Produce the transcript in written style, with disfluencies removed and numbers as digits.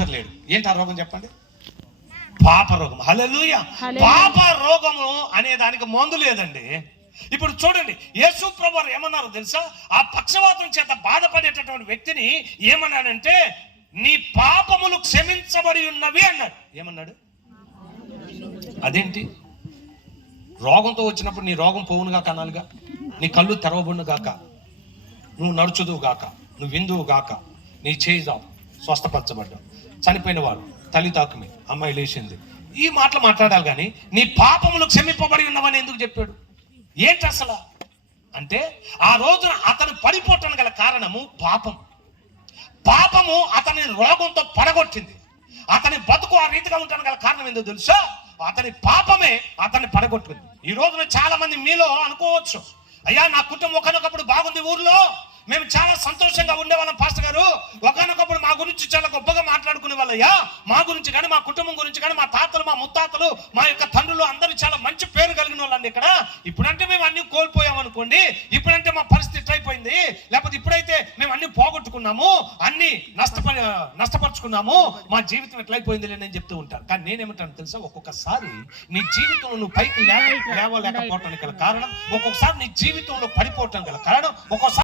Doctor లేడు. ఏంటి ఆ రోగం చెప్పండి? పాప రోగం. హల్లెలూయా. పాప రోగము అనే దానికి మందు లేదండి. ఇప్పుడు చూడండి, యేసు ప్రభువు ఏమన్నారు తెలుసా? ఆ పక్షవాతం చేత బాధపడేటటువంటి వ్యక్తిని ఏమన్నాడంటే, నీ పాపములు క్షమించబడి ఉన్నవి అన్నాడు. ఏమన్నాడు? అదేంటి? రోగంతో వచ్చినప్పుడు నీ రోగం పోవునుగా కనాలిగా, నీ కళ్ళు తెరవబడును గాక, నువ్వు నడుచుదువు గాక, నువ్వు విందువు గాక, నీ చేయి స్వస్థపరచబడ్డావు, చనిపోయిన వాడు తల్లి తాకుమి, అమ్మాయి లేచింది, ఈ మాటలు మాట్లాడాలి. కానీ నీ పాపములు క్షమింపబడి ఉన్నవని ఎందుకు చెప్పాడు? ఏంటి అసలు అంటే, ఆ రోజున అతను పడిపోవటం గల కారణము పాపం. పాపము అతని రోగంతో పడగొట్టింది. అతని బతుకు ఆ రీతిగా ఉండటానికి గల కారణం ఏందో తెలుసా? అతని పాపమే అతన్ని పడగొట్టింది. ఈ రోజున చాలా మంది మీలో అనుకోవచ్చు, అయ్యా నా కుటుంబం ఒకనొకప్పుడు బాగుంది, ఊర్లో మేము చాలా సంతోషంగా ఉండేవాళ్ళం పాస్టర్ గారు, ఒకనొకప్పుడు మా గురించి చాలా గొప్పగా మాట్లాడుకునే వాళ్ళయ్యా, మా గురించి కానీ మా కుటుంబం గురించి కానీ మా తాతలు మా ముత్తాతలు మా యొక్క తండ్రులు అందరూ చాలా మంచి పేరు కలిగిన వాళ్ళండి. ఇక్కడ ఇప్పుడంటే మేము అన్ని కోల్పోయాం అనుకోండి, ఇప్పుడంటే మా పరిస్థితి అయిపోయింది, లేకపోతే ఇప్పుడైతే మేము అన్ని పోగొట్టుకున్నాము, అన్ని నష్టపరుచుకున్నాము, మా జీవితం ఎట్లయిపోయింది అని చెప్తూ ఉంటారు. కానీ నేనేమంటాను తెలుసా, ఒక్కొక్కసారి నీ జీవితంలో నువ్వు పైకి లేవలేకపోవటానికి గల కారణం, ఒక్కొక్కసారి నీ జీవితంలో పడిపోవటం గల కారణం, ఒక్కొక్కసారి